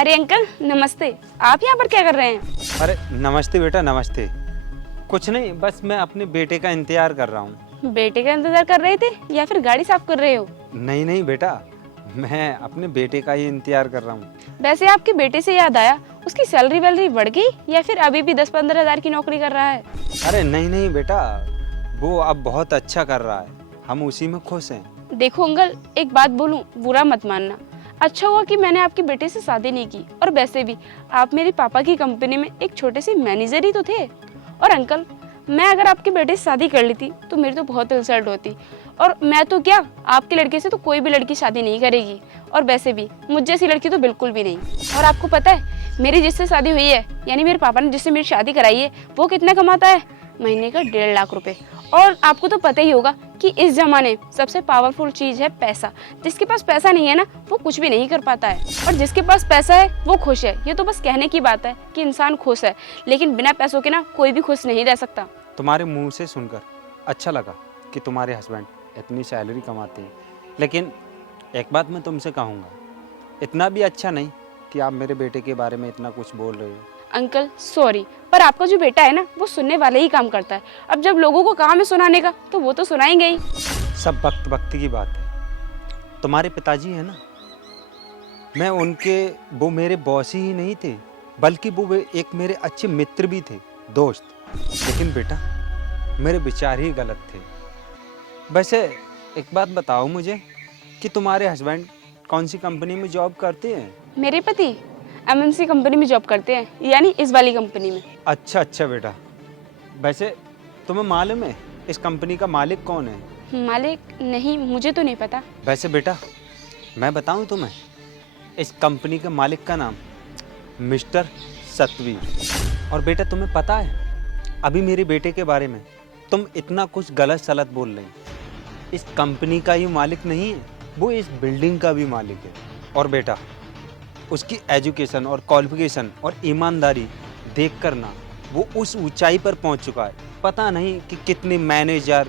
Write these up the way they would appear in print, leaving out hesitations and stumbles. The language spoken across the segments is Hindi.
अरे अंकल नमस्ते, आप यहाँ पर क्या कर रहे हैं? अरे नमस्ते बेटा, नमस्ते। कुछ नहीं, बस मैं अपने बेटे का इंतजार कर रहा हूँ। बेटे का इंतजार कर रहे थे या फिर गाड़ी साफ कर रहे हो? नहीं नहीं बेटा, मैं अपने बेटे का ही इंतजार कर रहा हूँ। वैसे आपके बेटे से याद आया, उसकी सैलरी वैलरी बढ़ गई या फिर अभी भी 10-15 हजार की नौकरी कर रहा है? अरे नहीं नहीं बेटा, वो अब बहुत अच्छा कर रहा है, हम उसी में खुश हैं। देखो अंकल, एक बात बोलूं, बुरा मत मानना। अच्छा हुआ कि मैंने आपके बेटे से शादी नहीं की, और वैसे भी आप मेरे पापा की कंपनी में एक छोटे से मैनेजर ही तो थे। और अंकल, मैं अगर आपके बेटे से शादी कर लेती तो मेरी तो बहुत इंसल्ट होती, और मैं तो क्या, आपके लड़के से तो कोई भी लड़की शादी नहीं करेगी, और वैसे भी मुझ जैसी लड़की तो बिल्कुल भी नहीं। और आपको पता है मेरी जिससे शादी हुई है, यानी मेरे पापा ने जिससे मेरी शादी कराई है, वो कितना कमाता है? महीने का 1.5 लाख रुपए। और आपको तो पता ही होगा कि इस जमाने सबसे पावरफुल चीज है पैसा। जिसके पास पैसा नहीं है ना, वो कुछ भी नहीं कर पाता है, और जिसके पास पैसा है वो खुश है। ये तो बस कहने की बात है कि इंसान खुश है, लेकिन बिना पैसों के ना कोई भी खुश नहीं रह सकता। तुम्हारे मुंह से सुनकर अच्छा लगा कि तुम्हारे हस्बैंड इतनी सैलरी कमाते हैं, लेकिन एक बात मैं तुमसे कहूँगा, इतना भी अच्छा नहीं कि आप मेरे बेटे के बारे में इतना कुछ बोल रहे हो। अंकल सॉरी, पर आपका जो बेटा है ना, वो सुनने वाले ही काम करता है। अब जब लोगों को काम है सुनाने का, तो वो तो सुनाएंगे ही। सब वक्त वक्त की बात है। तुम्हारे पिताजी है ना, मैं उनके, वो मेरे बॉस ही नहीं थे, बल्कि वो एक मेरे अच्छे मित्र भी थे, दोस्त। लेकिन बेटा, मेरे विचार ही गलत थे। वैसे एक बात बताओ मुझे कि तुम्हारे हस्बैंड कौन सी कंपनी में जॉब करते हैं? मेरे पति MNC कंपनी में जॉब करते हैं, यानी इस वाली कंपनी में। अच्छा अच्छा बेटा, वैसे तुम्हें मालूम है इस कंपनी का मालिक कौन है? मालिक नहीं, मुझे तो नहीं पता। वैसे बेटा, मैं बताऊं तुम्हें, इस कंपनी के मालिक का नाम मिस्टर सतवीर। और बेटा तुम्हें पता है, अभी मेरे बेटे के बारे में तुम इतना कुछ गलत सलत बोल रहे हैं। इस कंपनी का ही मालिक नहीं है, वो इस बिल्डिंग का भी मालिक है। और बेटा, उसकी एजुकेशन और क्वालिफिकेशन और ईमानदारी देख कर ना, वो उस ऊंचाई पर पहुंच चुका है। पता नहीं कि कितने मैनेजर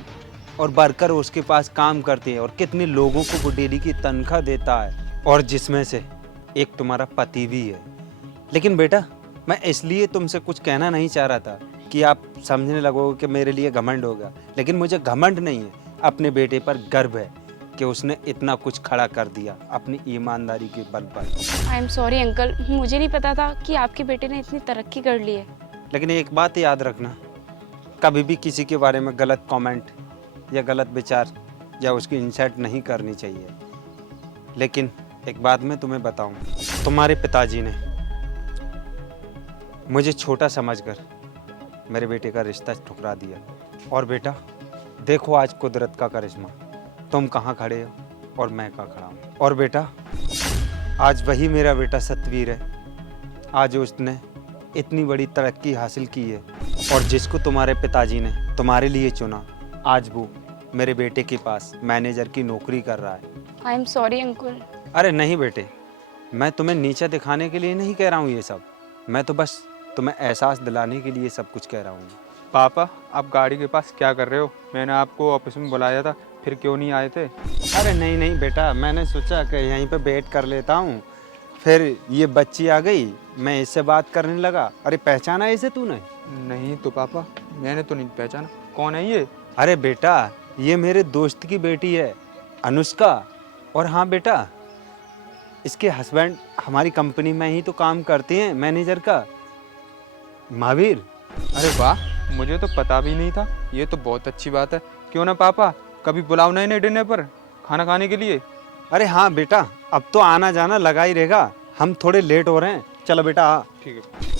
और वर्कर उसके पास काम करते हैं, और कितने लोगों को वो डेली की तनख्वाह देता है, और जिसमें से एक तुम्हारा पति भी है। लेकिन बेटा, मैं इसलिए तुमसे कुछ कहना नहीं चाह रहा था कि आप समझने लगोगे कि मेरे लिए घमंड होगा, लेकिन मुझे घमंड नहीं है, अपने बेटे पर गर्व है कि उसने इतना कुछ खड़ा कर दिया अपनी ईमानदारी के बल पर। आई एम सॉरी अंकल, मुझे नहीं पता था कि आपके बेटे ने इतनी तरक्की कर ली है। लेकिन एक बात याद रखना, कभी भी किसी के बारे में गलत कमेंट या गलत विचार या उसकी इंसल्ट नहीं करनी चाहिए। लेकिन एक बात मैं तुम्हें बताऊं, तुम्हारे पिताजी ने मुझे छोटा समझकर मेरे बेटे का रिश्ता ठुकरा दिया। और बेटा देखो आज कुदरत का करिश्मा, तुम कहाँ खड़े हो और मैं कहाँ खड़ा हूँ। और बेटा, आज वही मेरा बेटा सतवीर है, आज उसने इतनी बड़ी तरक्की हासिल की है, और जिसको तुम्हारे पिताजी ने तुम्हारे लिए चुना, आज वो मेरे बेटे के पास मैनेजर की नौकरी कर रहा है। I am sorry uncle. अरे नहीं बेटे, मैं तुम्हें नीचा दिखाने के लिए नहीं कह रहा हूँ ये सब, मैं तो बस तुम्हें एहसास दिलाने के लिए सब कुछ कह रहा हूँ। पापा, आप गाड़ी के पास क्या कर रहे हो? मैंने आपको ऑफिस में बुलाया था, फिर क्यों नहीं आए थे? अरे नहीं नहीं बेटा, मैंने सोचा कि यहीं पे वेट कर लेता हूँ, फिर ये बच्ची आ गई, मैं इससे बात करने लगा। अरे पहचाना इसे तूने? नहीं तो पापा, मैंने तो नहीं पहचाना। कौन है ये? अरे बेटा, ये मेरे दोस्त की बेटी है, अनुष्का। और हाँ बेटा, इसके हस्बैंड हमारी कंपनी में ही तो काम करते हैं, मैनेजर का, महावीर। अरे वाह, मुझे तो पता भी नहीं था। ये तो बहुत अच्छी बात है। क्यों ना पापा, कभी बुलाओ ना इन्हें डिनर पर खाना खाने के लिए। अरे हाँ बेटा, अब तो आना जाना लगा ही रहेगा, हम थोड़े लेट हो रहे हैं। चलो बेटा आ। ठीक है।